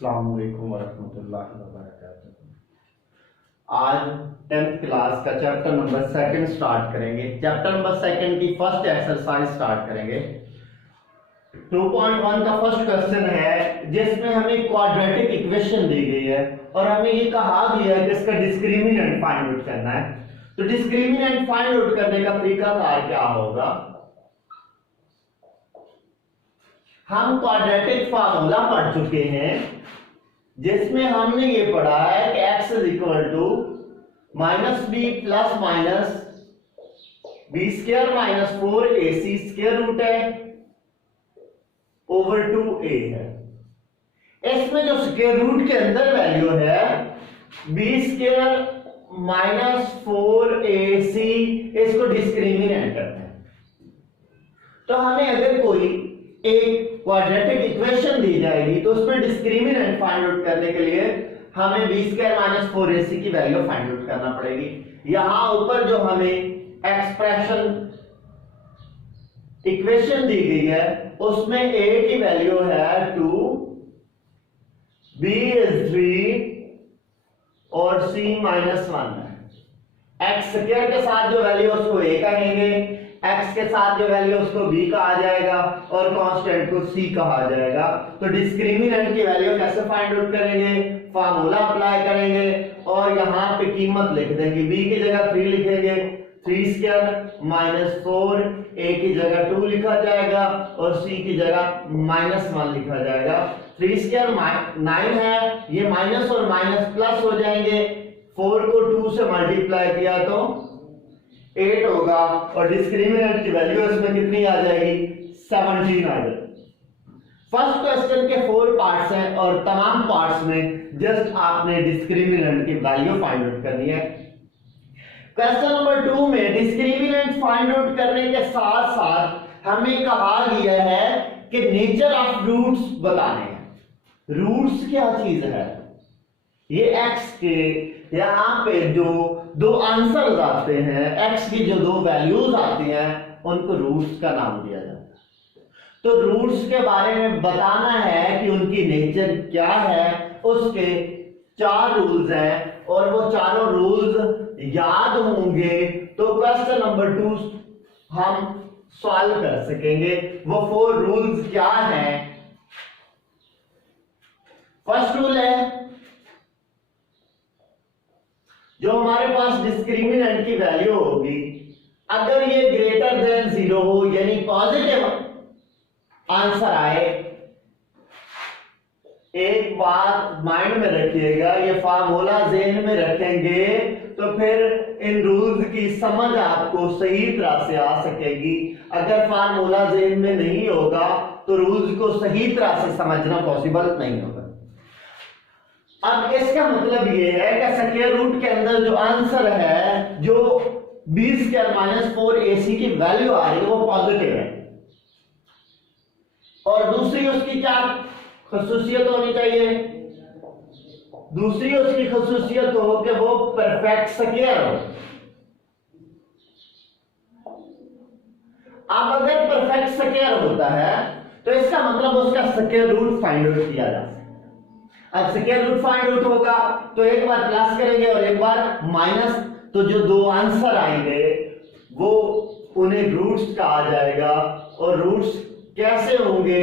अस्सलाम वालेकुम वरहमतुल्लाहि वबरकातुहू। आज 10th क्लास का चैप्टर नंबर 2 स्टार्ट करेंगे। चैप्टर नंबर 2 की फर्स्ट एक्सरसाइज स्टार्ट करेंगे। 2.1 का फर्स्ट क्वेश्चन है जिसमें हमें क्वाड्रेटिक इक्वेशन दी गई है और हमें ये कहा गया है कि इसका डिस्क्रिमिनेंट फाइंड आउट करना है। तो डिस्क्रिमिनेंट फाइंड आउट करने का तरीकाकार क्या होगा? हम क्वाड्रेटिक फार्मूला पढ़ चुके हैं जिसमें हमने ये पढ़ा है कि x is equal to minus b plus minus b square minus 4ac square root है ओवर 2a है। इसमें जो स्क्वायर रूट के अंदर वैल्यू है बी स्क्वायर माइनस 4ac, इसको डिस्क्रिमिनेंट करते हैं। तो हमें अगर कोई एक क्वाड्रेटिक इक्वेशन दी जाएगी तो उसमें डिस्क्रिमिनेंट फाइंड आउट करने के लिए हमें बी स्क्वायर माइनस 4ac की वैल्यू फाइंड आउट करना पड़ेगी। यहां ऊपर जो हमें एक्सप्रेशन इक्वेशन दी गई है उसमें a की वैल्यू है 2, b इज 3 और c माइनस 1 है। x स्क्वायर के साथ जो वैल्यू उसको a कहेंगे, x के साथ जो वैल्यू उसको b कहा जाएगा और कांस्टेंट को c कहा जाएगा। तो डिस्क्रिमिनेंट की वैल्यू कैसे फाइंड आउट करेंगे? फार्मूला अप्लाई करेंगे और यहां पे कीमत लिख देंगे। b की जगह 3 लिखेंगे, 3 स्क्वायर माइनस 4, a की जगह 2 लिखा जाएगा और c की जगह माइनस 1 लिखा जाएगा। 3 स्क्वायर 9 है, ये माइनस और माइनस प्लस हो जाएंगे। 4 को 2 से मल्टीप्लाई किया तो 8 होगा और डिस्क्रिमिनेंट की वैल्यू इसमें कितनी आ जाएगी? 17 आ जाएगी। फर्स्ट क्वेश्चन के 4 पार्ट्स हैं और तमाम पार्ट्स में जस्ट आपने डिस्क्रिमिनेंट की वैल्यू फाइंड आउट करनी है। क्वेश्चन नंबर 2 में डिस्क्रिमिनेंट फाइंड आउट करने के साथ साथ हमें कहा गया है कि नेचर ऑफ रूट्स बताने हैं। रूट्स क्या चीज है? ये x के यहां पे जो दो आंसर्स आते हैं, x की जो दो वैल्यूज आती हैं उनको रूट्स का नाम दिया जाता है। तो रूट्स के बारे में बताना है कि उनकी नेचर क्या है। उसके 4 रूल्स हैं और वो चारों रूल्स याद होंगे तो क्वेश्चन नंबर 2 हम सॉल्व कर सकेंगे। वो 4 रूल्स क्या हैं? फर्स्ट रूल है जो हमारे पास डिस्क्रिमिनेंट की वैल्यू होगी, अगर ये ग्रेटर देन 0 हो यानी पॉजिटिव आंसर आए, एक बात माइंड में रखिएगा, ये फार्मूला ज़हन में रखेंगे तो फिर इन रूल्स की समझ आपको सही तरह से आ सकेगी। अगर फार्मूला ज़हन में नहीं होगा तो रूल्स को सही तरह से समझना पॉसिबल नहीं होगा। अब इसका मतलब ये है कि स्क्वायर रूट के अंदर जो आंसर है, जो b स्क्वायर माइनस 4ac की वैल्यू आ रही है वो पॉजिटिव है। और दूसरी उसकी क्या खसूसियत होनी चाहिए? दूसरी उसकी खसूसियत हो कि वो परफेक्ट स्क्वायर हो। अब अगर परफेक्ट स्क्वायर होता है तो इसका मतलब उसका स्क्वायर रूट फाइंड आउट किया जा सकता है। अब स्क्वायर रूट फाइंड आउट होगा तो एक बार प्लस करेंगे और एक बार माइनस, तो जो दो आंसर आएंगे वो उन्हें रूट्स कहा जाएगा। और रूट्स कैसे होंगे?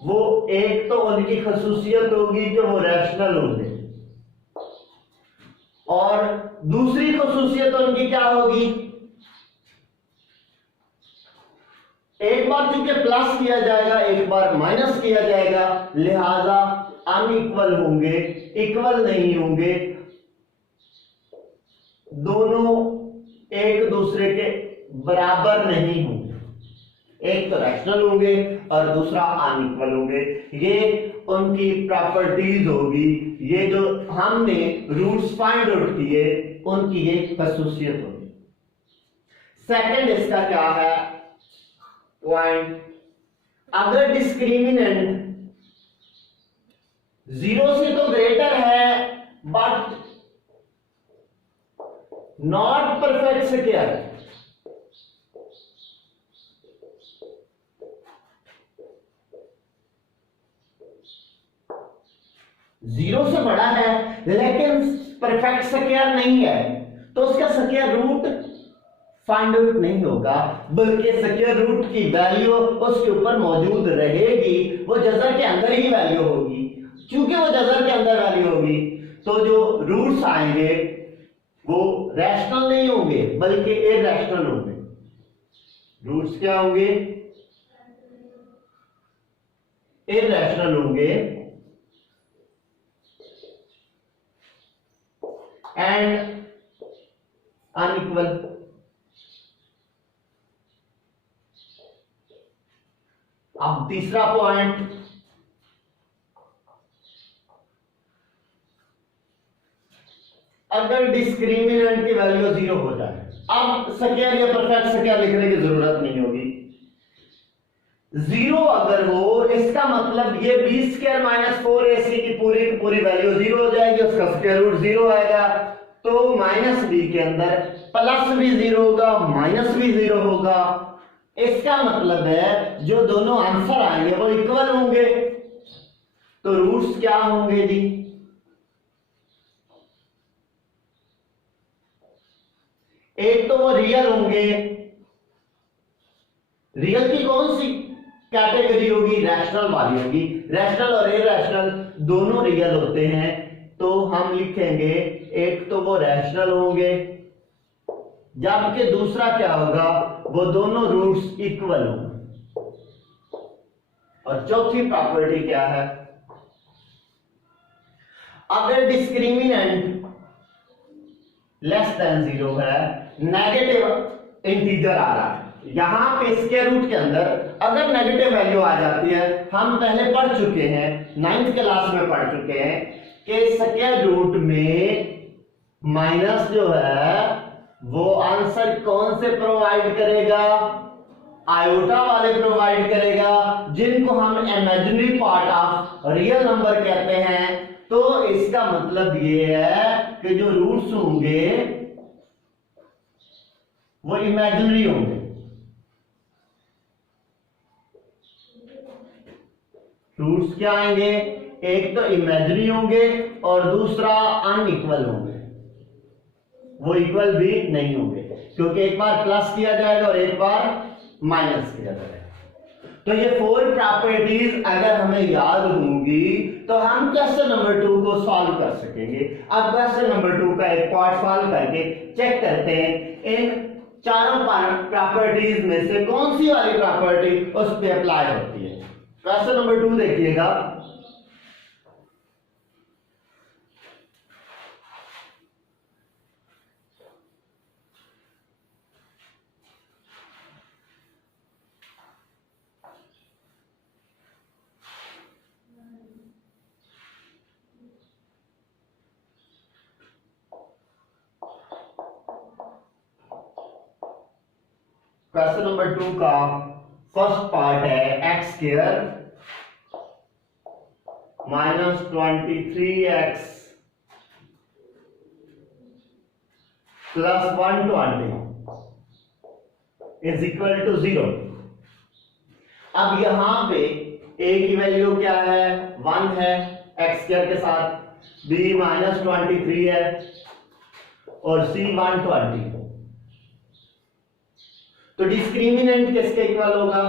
वो एक तो उनकी खसूसियत होगी कि वो रैशनल होंगे और दूसरी खसूसियत उनकी क्या होगी? एक बार चूंकि प्लस किया जाएगा, एक बार माइनस किया जाएगा, लिहाजा अनइक्वल होंगे, इक्वल नहीं होंगे। दोनों एक दूसरे के बराबर नहीं होंगे, एक तो रैशनल होंगे और दूसरा अनइक्वल होंगे। ये उनकी प्रॉपर्टीज होगी। ये जो हमने रूट्स फाइंड आउट किए उनकी ये खसूसियत होगी। सेकंड इसका क्या है पॉइंट? अगर डिस्क्रिमिनेंट 0 से तो ग्रेटर है बट नॉट परफेक्ट स्क्वायर, 0 से बड़ा है लेकिन परफेक्ट स्क्वायर नहीं है, तो उसका स्क्वायर रूट फाइंड आउट नहीं होगा, बल्कि स्क्वायर रूट की वैल्यू उसके ऊपर मौजूद रहेगी, वो जजर के अंदर ही वैल्यू होगी। क्योंकि वो जजर के अंदर वैल्यू होगी तो जो रूट्स आएंगे वो रैशनल नहीं होंगे बल्कि इरैशनल होंगे। रूट्स क्या होंगे? इरैशनल होंगे एंड अनइक्वल। अब तीसरा पॉइंट, अगर डिस्क्रिमिनेंट की वैल्यू 0 हो जाए, अब स्क्वायर या परफेक्ट स्क्वायर लिखने की जरूरत नहीं होगी। 0 अगर हो इसका मतलब ये b स्क्वायर माइनस 4ac की पूरी वैल्यू 0 हो जाएगी, उसका स्क्वायर रूट 0 आएगा। तो माइनस b के अंदर प्लस भी 0 होगा, माइनस भी 0 होगा। इसका मतलब है जो दोनों आंसर आएंगे वो इक्वल होंगे। तो रूट्स क्या होंगे जी? एक तो वो रियल होंगे, रियल की कौन सी कैटेगरी होगी? रैशनल वाली होगी। रैशनल और इरैशनल दोनों रियल होते हैं, तो हम लिखेंगे एक तो वो रैशनल होंगे, जबकि दूसरा क्या होगा? वो दोनों रूट्स इक्वल होंगे। और चौथी प्रॉपर्टी क्या है? अगर डिस्क्रिमिनेंट लेस देन 0 है, नेगेटिव इंटीजर आ रहा है, यहां पे स्क्वायर रूट के अंदर अगर नेगेटिव वैल्यू आ जाती है, हम पहले पढ़ चुके हैं, 9th क्लास में पढ़ चुके हैं कि स्क्वायर रूट में माइनस जो है वो आंसर कौन से प्रोवाइड करेगा? आयोटा वाले प्रोवाइड करेगा, जिनको हम imaginary part of real number कहते हैं। तो इसका मतलब ये है कि जो रूट्स होंगे वो इमेजिनरी होंगे। रूट्स क्या आएंगे? एक तो इमेजिनरी होंगे और दूसरा अनइक्वल होंगे। वो इक्वल भी नहीं होंगे क्योंकि एक बार प्लस किया जाएगा और एक बार माइनस किया जाएगा। तो ये 4 प्रॉपर्टीज अगर हमें याद होंगी तो हम क्वेश्चन नंबर 2 को सॉल्व कर सकेंगे। अब क्वेश्चन नंबर 2 का एक पार्ट सॉल्व करके चेक करते हैं इन चारों प्रॉपर्टीज में से कौन सी वाली प्रॉपर्टी उस पर अप्लाई होती है। क्वेश्चन नंबर 2 देखिएगा। क्वेश्चन नंबर 2 का फर्स्ट पार्ट है x square minus 23x plus 120 is equal to 0। अब यहां पे a की वैल्यू क्या है? 1 है एक्स स्क्वायर के साथ, b माइनस 23 है और c 120। तो डिस्क्रिमिनेंट किसके इक्वल होगा?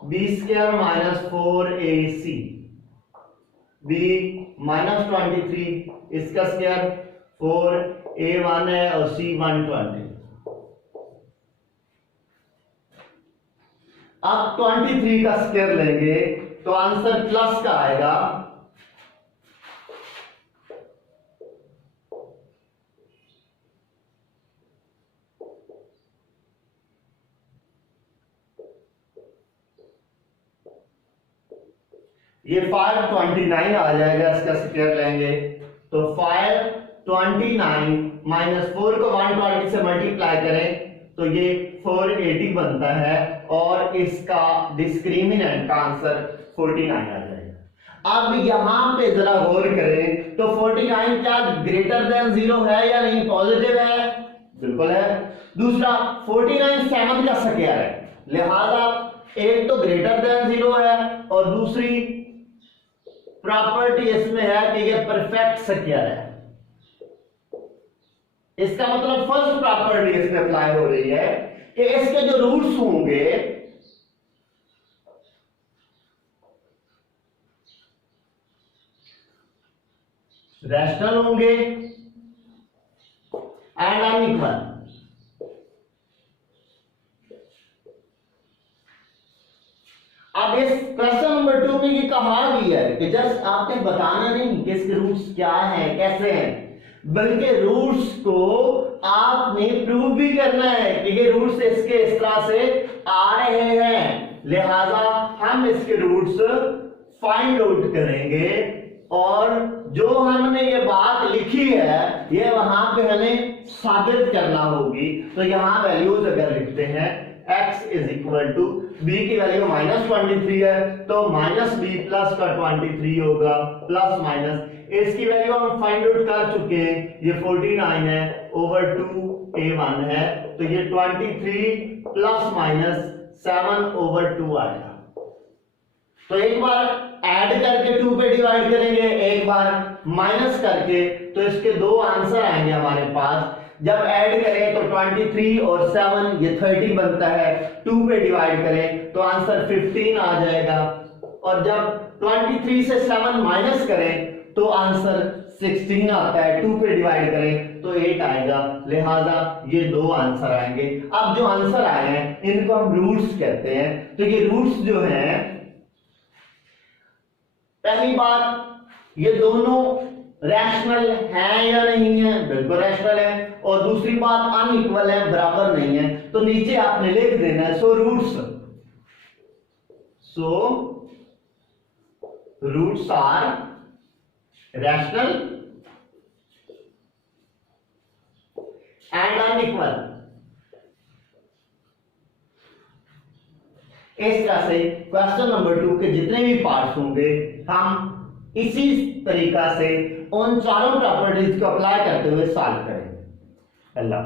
b square minus 4ac, b minus 23, इसका स्क्वायर 4a1 है और c 120। अब 23 का स्क्वायर लेंगे तो आंसर प्लस का आएगा। ये 529 आ जाएगा, इसका स्क्वायर लेंगे तो 529 माइनस 4 को 120 से मल्टीप्लाई करें तो ये 480 बनता है और इसका डिस्क्रिमिनेंट का आंसर 49 आ जाएगा। अब यहां पे जरा गौर करें तो 49 क्या ग्रेटर देन 0 है या नहीं? पॉजिटिव है, बिल्कुल है। दूसरा 49 7 का स्क्वायर है, लिहाजा एक तो ग्रेटर देन 0 है और दूसरी प्रॉपर्टी इसमें है कि ये परफेक्ट स्क्वायर है। इसका मतलब फर्स्ट प्रॉपर्टी इसमें अप्लाई हो रही है कि इसके जो रूट्स होंगे रैशनल होंगे एंड अनइक्वल। अब इस क्वेश्चन नंबर 2 में ये कहा गया है कि जस्ट आपने बताना नहीं कि इसके रूट्स क्या हैं कैसे हैं, बल्कि रूट्स को आपने प्रूव भी करना है कि ये रूट्स इसके इस तरह से आ रहे हैं, लिहाजा हम इसके रूट्स फाइंड आउट करेंगे और जो हमने ये बात लिखी है ये वहां पे हमें साबित करना होगी। तो यहां वैल्यूज अगर लिखते हैं x is equal to b की वैल्यू -23 है तो -b प्लस का 23 होगा प्लस माइनस इसकी वैल्यू हम फाइंड आउट कर चुके हैं, ये 49 है ओवर 2a1 है तो ये 23 प्लस माइनस 7 ओवर 2 आएगा। तो एक बार ऐड करके 2 पे डिवाइड करेंगे, एक बार माइनस करके, तो इसके दो आंसर आएंगे हमारे पास। जब ऐड करें तो 23 और 7 ये 30 बनता है, 2 पे डिवाइड करें तो आंसर 15 आ जाएगा और जब 23 से 7 माइनस करें तो आंसर 16 आता है, 2 पे डिवाइड करें तो 8 आएगा, लिहाजा ये दो आंसर आएंगे। अब जो आंसर आए हैं इनको हम रूट्स कहते हैं। तो ये रूट्स जो हैं, पहली बात ये दोनों रैशनल हैं या नहीं है, बिल्कुल रैशनल है, और दूसरी बात अनइक्वल है, बराबर नहीं है। तो नीचे आपने लिख देना है so roots are rational and unequal. इस तरह से क्वेश्चन नंबर 2 के जितने भी पार्ट्स होंगे हम इसी तरीका से उन चारों प्रॉपर्टीज को अप्लाई करते हुए सॉल्व करेंगे। अल्लाह।